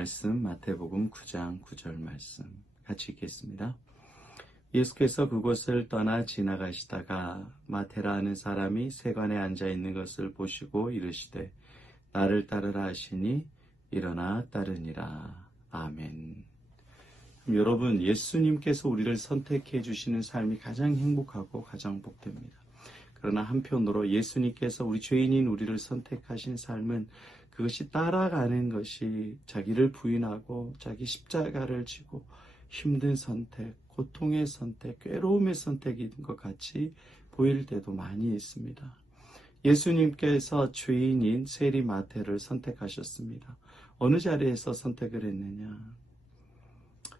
말씀 마태복음 9장 9절 말씀 같이 읽겠습니다. 예수께서 그곳을 떠나 지나가시다가 마테라 하는 사람이 세관에 앉아 있는 것을 보시고 이르시되 나를 따르라 하시니 일어나 따르니라. 아멘. 여러분, 예수님께서 우리를 선택해 주시는 삶이 가장 행복하고 가장 복됩니다. 그러나 한편으로 예수님께서 우리 죄인인 우리를 선택하신 삶은 그것이 따라가는 것이 자기를 부인하고 자기 십자가를 지고 힘든 선택, 고통의 선택, 괴로움의 선택인 것 같이 보일 때도 많이 있습니다. 예수님께서 죄인인 세리 마태를 선택하셨습니다. 어느 자리에서 선택을 했느냐?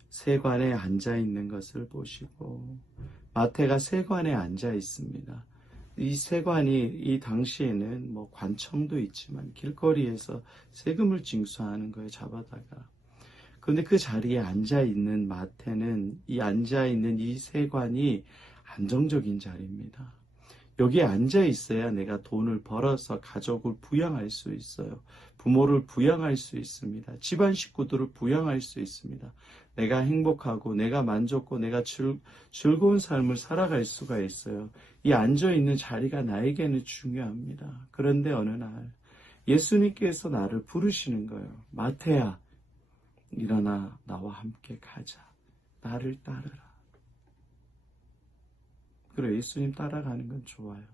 세관에 앉아 있는 것을 보시고, 마태가 세관에 앉아 있습니다. 이 세관이 이 당시에는 관청도 있지만 길거리에서 세금을 징수하는 거에 잡아다가, 그런데 그 자리에 앉아 있는 마태는 이 앉아 있는 이 세관이 안정적인 자리입니다. 여기에 앉아 있어야 내가 돈을 벌어서 가족을 부양할 수 있어요. 부모를 부양할 수 있습니다. 집안 식구들을 부양할 수 있습니다. 내가 행복하고 내가 만족고 내가 즐거운 삶을 살아갈 수가 있어요. 이 앉아있는 자리가 나에게는 중요합니다. 그런데 어느 날 예수님께서 나를 부르시는 거예요. 마태야, 일어나 나와 함께 가자. 나를 따르라. 그래, 예수님 따라가는 건 좋아요.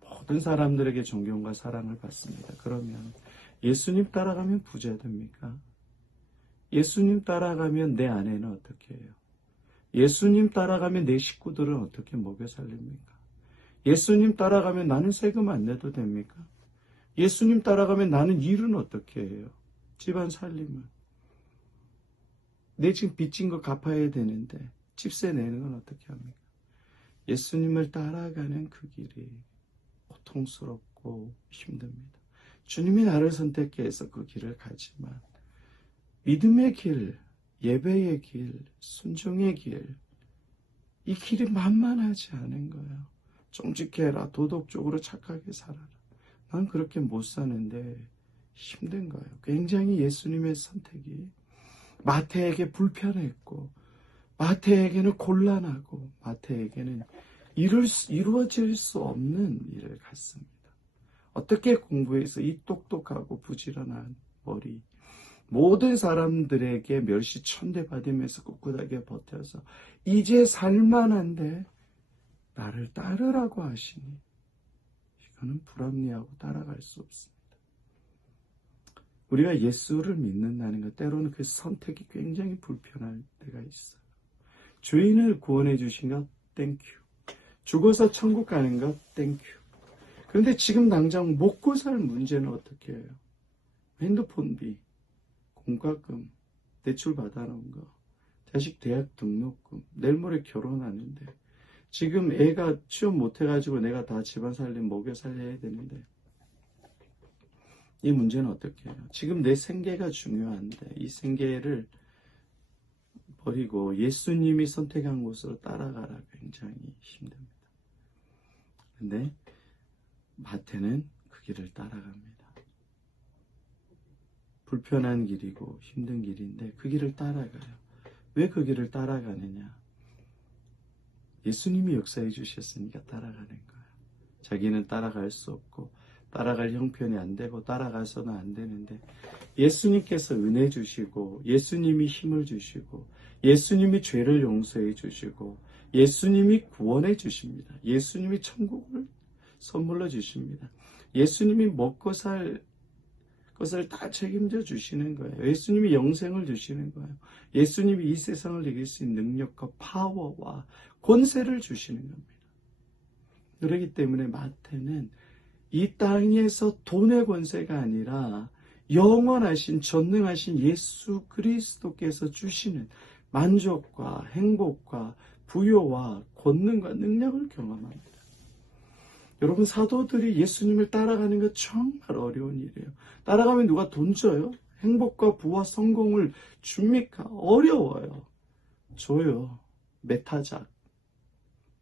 모든 사람들에게 존경과 사랑을 받습니다. 그러면 예수님 따라가면 부자 됩니까? 예수님 따라가면 내 아내는 어떻게 해요? 예수님 따라가면 내 식구들은 어떻게 먹여 살립니까? 예수님 따라가면 나는 세금 안 내도 됩니까? 예수님 따라가면 나는 일은 어떻게 해요? 집안 살림은. 내 지금 빚진 거 갚아야 되는데 집세 내는 건 어떻게 합니까? 예수님을 따라가는 그 길이 고통스럽고 힘듭니다. 주님이 나를 선택해서 그 길을 가지만 믿음의 길, 예배의 길, 순종의 길, 이 길이 만만하지 않은 거예요. 정직해라, 도덕적으로 착하게 살아라. 난 그렇게 못 사는데 힘든 거예요. 굉장히 예수님의 선택이 마태에게 불편했고, 마태에게는 곤란하고, 마태에게는 이루어질 수 없는 일을 갔습니다. 어떻게 공부해서 이 똑똑하고 부지런한 머리, 모든 사람들에게 멸시천대 받으면서 꿋꿋하게 버텨서 이제 살만한데 나를 따르라고 하시니 이거는 불합리하고 따라갈 수 없습니다. 우리가 예수를 믿는다는 것, 때로는 그 선택이 굉장히 불편할 때가 있어요. 죄인을 구원해 주신 것 땡큐, 죽어서 천국 가는 것 땡큐. 그런데 지금 당장 먹고 살 문제는 어떻게 해요? 핸드폰비, 공과금, 대출 받아놓은 거, 자식 대학 등록금, 내일 모레 결혼하는데 지금 애가 취업 못해가지고 내가 다 집안 살림 먹여 살려야 되는데 이 문제는 어떻게 해요? 지금 내 생계가 중요한데 이 생계를 버리고 예수님이 선택한 곳으로 따라가라 굉장히 힘듭니다. 근데 마태는 그 길을 따라갑니다. 불편한 길이고 힘든 길인데 그 길을 따라가요. 왜 그 길을 따라가느냐? 예수님이 역사해 주셨으니까 따라가는 거예요. 자기는 따라갈 수 없고 따라갈 형편이 안 되고 따라가서는 안 되는데 예수님께서 은혜 주시고 예수님이 힘을 주시고 예수님이 죄를 용서해 주시고 예수님이 구원해 주십니다. 예수님이 천국을 선물로 주십니다. 예수님이 먹고 살 것을 다 책임져 주시는 거예요. 예수님이 영생을 주시는 거예요. 예수님이 이 세상을 이길 수 있는 능력과 파워와 권세를 주시는 겁니다. 그렇기 때문에 마태는 이 땅에서 돈의 권세가 아니라 영원하신 전능하신 예수 그리스도께서 주시는 만족과 행복과 부요와 권능과 능력을 경험합니다. 여러분, 사도들이 예수님을 따라가는 것 정말 어려운 일이에요. 따라가면 누가 돈 줘요? 행복과 부와 성공을 줍니까? 어려워요. 줘요. 메타작,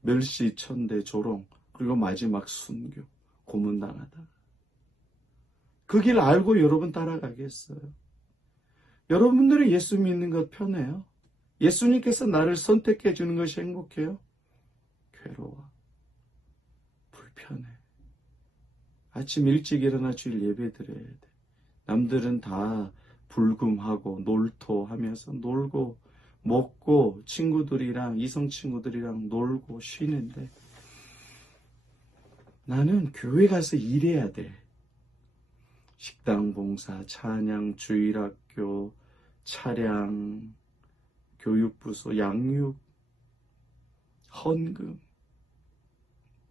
멸시천대 조롱, 그리고 마지막 순교, 고문당하다. 그 길 알고 여러분 따라가겠어요? 여러분들이 예수 믿는 것 편해요? 예수님께서 나를 선택해 주는 것이 행복해요? 괴로워. 불편해. 아침 일찍 일어나 주일 예배 드려야 돼. 남들은 다 불금하고 놀토하면서 놀고 먹고 친구들이랑 이성 친구들이랑 놀고 쉬는데 나는 교회 가서 일해야 돼. 식당 봉사, 찬양, 주일학교, 차량, 교육부서, 양육, 헌금.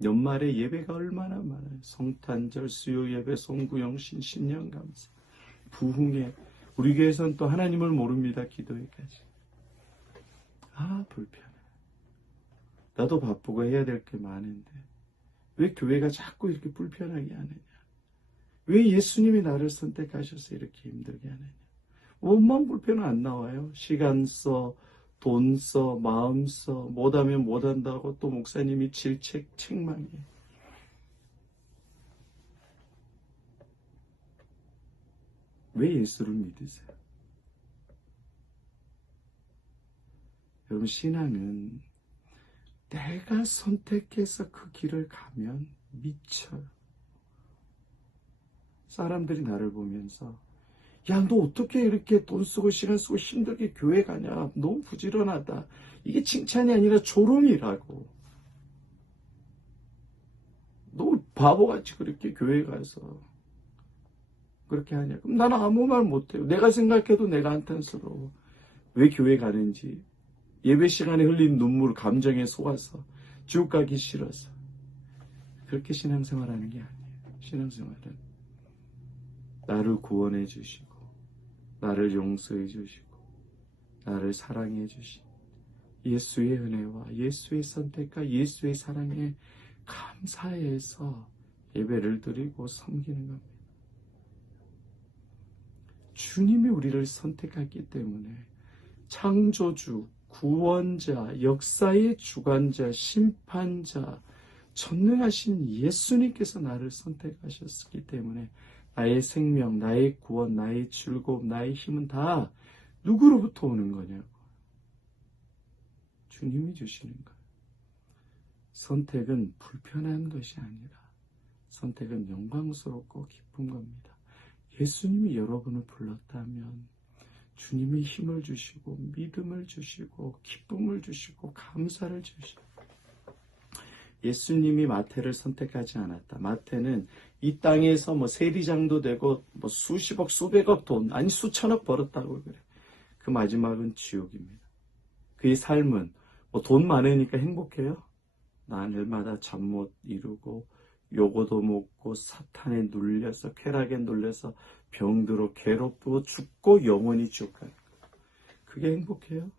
연말에 예배가 얼마나 많아요. 성탄절, 수요예배, 송구영신, 신년감사, 부흥회. 우리 교회에서는 또 하나님을 모릅니다. 기도회까지. 불편해. 나도 바쁘고 해야 될 게 많은데 왜 교회가 자꾸 이렇게 불편하게 하느냐. 왜 예수님이 나를 선택하셔서 이렇게 힘들게 하느냐. 원만 불편은 안 나와요. 시간 써, 돈 써, 마음 써, 못하면 못한다고 또 목사님이 책망해. 왜 예수를 믿으세요? 여러분, 신앙은 내가 선택해서 그 길을 가면 미쳐요. 사람들이 나를 보면서 야, 너 어떻게 이렇게 돈 쓰고 시간 쓰고 힘들게 교회 가냐? 너무 부지런하다. 이게 칭찬이 아니라 조롱이라고. 너무 바보같이 그렇게 교회 가서 그렇게 하냐? 그럼 나는 아무 말 못해요. 내가 생각해도 내가 한탄스러워. 왜 교회 가는지. 예배 시간에 흘린 눈물 감정에 속아서 지옥 가기 싫어서. 그렇게 신앙생활하는 게 아니에요. 신앙생활은 나를 구원해 주시고 나를 용서해 주시고 나를 사랑해 주신 예수의 은혜와 예수의 선택과 예수의 사랑에 감사해서 예배를 드리고 섬기는 겁니다. 주님이 우리를 선택했기 때문에 창조주, 구원자, 역사의 주관자, 심판자, 전능하신 예수님께서 나를 선택하셨기 때문에 나의 생명, 나의 구원, 나의 즐거움, 나의 힘은 다 누구로부터 오는 거냐고. 주님이 주시는 거예요. 선택은 불편한 것이 아니라 선택은 영광스럽고 기쁜 겁니다. 예수님이 여러분을 불렀다면 주님이 힘을 주시고 믿음을 주시고 기쁨을 주시고 감사를 주시고 예수님이 마태를 선택하지 않았다. 마태는 이 땅에서 세리장도 되고 수십억 수백억 돈 아니 수천억 벌었다고 그래. 그 마지막은 지옥입니다. 그의 삶은 돈 많으니까 행복해요? 날마다 잠 못 이루고 요거도 먹고 사탄에 눌려서 쾌락에 눌려서 병들어 괴롭고 죽고 영원히 지옥 가는 거예요. 그게 행복해요?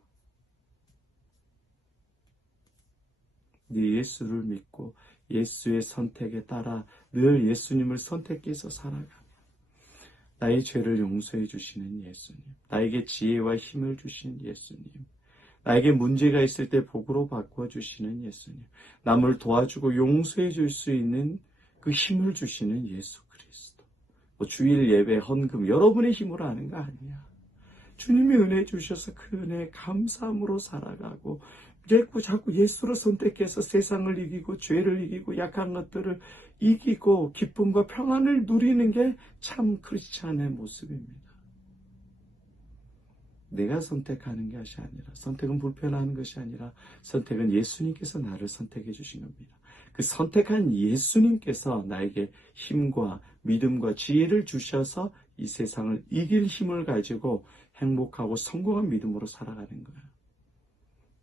네 예수를 믿고 예수의 선택에 따라 늘 예수님을 선택해서 살아가며 나의 죄를 용서해 주시는 예수님, 나에게 지혜와 힘을 주신 예수님, 나에게 문제가 있을 때 복으로 바꿔주시는 예수님, 남을 도와주고 용서해 줄 수 있는 그 힘을 주시는 예수 그리스도. 주일 예배, 헌금 여러분의 힘으로 하는 거 아니야. 주님이 은혜 주셔서 그 은혜에 감사함으로 살아가고 자꾸 예수를 선택해서 세상을 이기고 죄를 이기고 약한 것들을 이기고 기쁨과 평안을 누리는 게 참 크리스찬의 모습입니다. 내가 선택하는 것이 아니라 선택은 불편한 것이 아니라 선택은 예수님께서 나를 선택해 주신 겁니다. 그 선택한 예수님께서 나에게 힘과 믿음과 지혜를 주셔서 이 세상을 이길 힘을 가지고 행복하고 성공한 믿음으로 살아가는 거예요.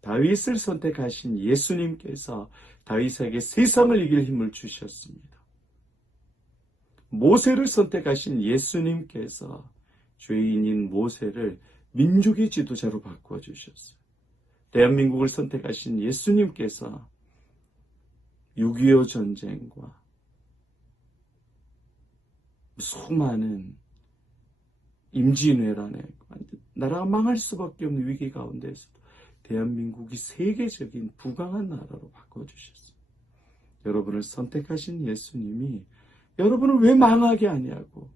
다윗을 선택하신 예수님께서 다윗에게 세상을 이길 힘을 주셨습니다. 모세를 선택하신 예수님께서 죄인인 모세를 민족의 지도자로 바꿔주셨어요. 대한민국을 선택하신 예수님께서 6.25 전쟁과 수많은 임진왜란에 나라가 망할 수밖에 없는 위기 가운데서도 대한민국이 세계적인 부강한 나라로 바꿔주셨어요. 여러분을 선택하신 예수님이 여러분을 왜 망하게 하냐고,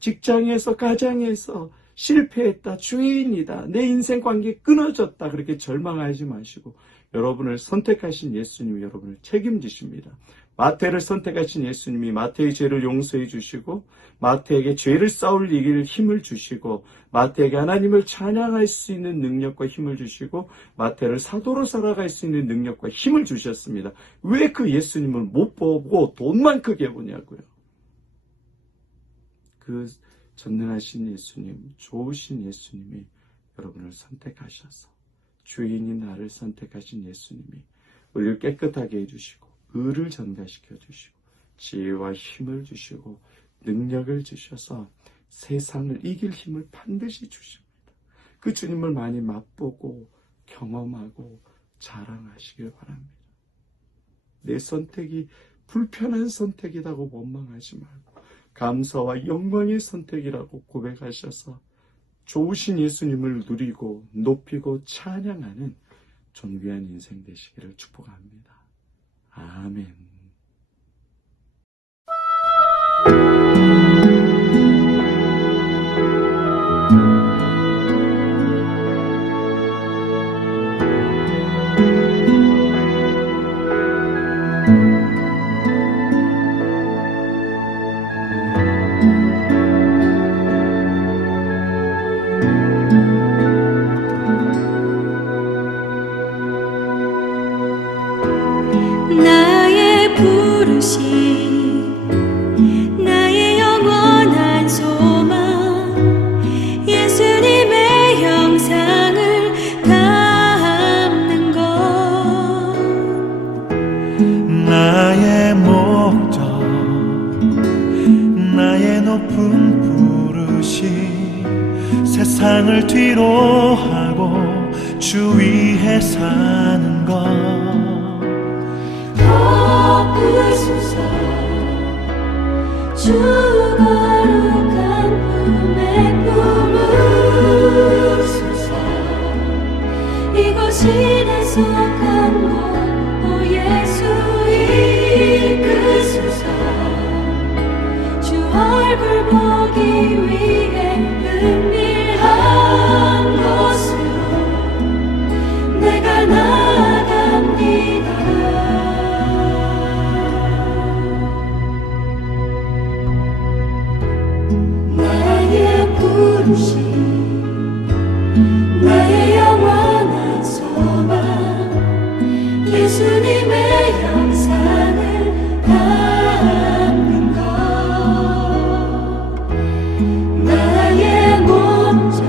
직장에서 가정에서 실패했다, 죄인이다, 내 인생 관계 끊어졌다, 그렇게 절망하지 마시고 여러분을 선택하신 예수님이 여러분을 책임지십니다. 마태를 선택하신 예수님이 마태의 죄를 용서해 주시고 마태에게 죄를 싸울 이길 힘을 주시고 마태에게 하나님을 찬양할 수 있는 능력과 힘을 주시고 마태를 사도로 살아갈 수 있는 능력과 힘을 주셨습니다. 왜 그 예수님을 못 보고 돈만 크게 보냐고요. 그 전능하신 예수님, 좋으신 예수님이 여러분을 선택하셔서 주인인 나를 선택하신 예수님이 우리를 깨끗하게 해주시고 의를 전가시켜 주시고 지혜와 힘을 주시고 능력을 주셔서 세상을 이길 힘을 반드시 주십니다. 그 주님을 많이 맛보고 경험하고 자랑하시길 바랍니다. 내 선택이 불편한 선택이라고 원망하지 말고 감사와 영광의 선택이라고 고백하셔서 좋으신 예수님을 누리고 높이고 찬양하는 존귀한 인생 되시기를 축복합니다. 아멘. 나의 부르심 나의 영원한 소망 예수님의 형상을 담는 것 나의 목적 나의 높은 부르심 세상을 뒤로 하고 주 위에 사는 것 덮으소서 주 거룩한 품에 품으소서 이곳이 속한 곳 오 예수 이끄소서 주 얼굴 보기 위해 은밀한 곳으로 내가 나아갑니다. 나의 영원한 소망 예수님의 형상을 담는 것 나의 목적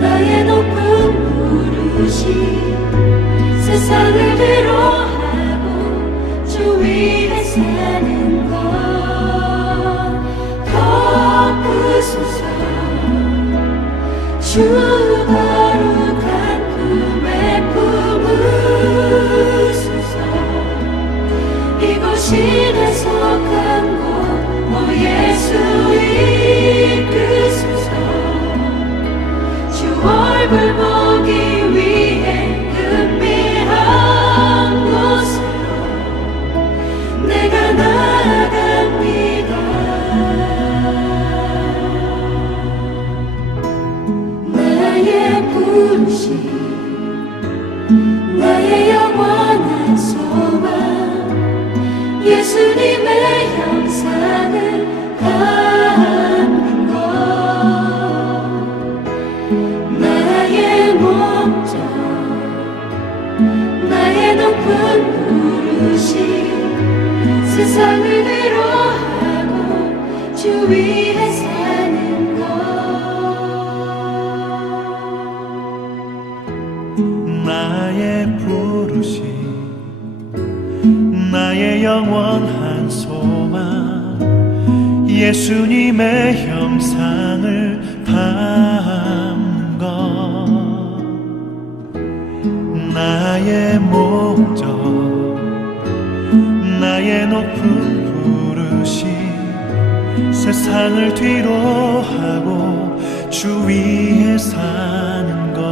나의 높은 부르심 세상을 위로하고 주 위에 사는 것 덮으소서 주 거룩한 품에 품으소서 이곳이 내 속한 곳 오 예수 이끄소서 주 얼굴 보기 위해 은밀한 곳으로 내가 나아갑니다. 나의 부르심 나의 영원한 소망 예수님의 형상을 담는 것 나의 목적 나의 높은 부르심 세상을 위로하고 주 위에 사는 것 나의 부르심 나의 영원한 소망 예수님의 형상을 담는 것 나의 목적 나의 높은 부르심 세상을 뒤로 하고 주 위에 사는 것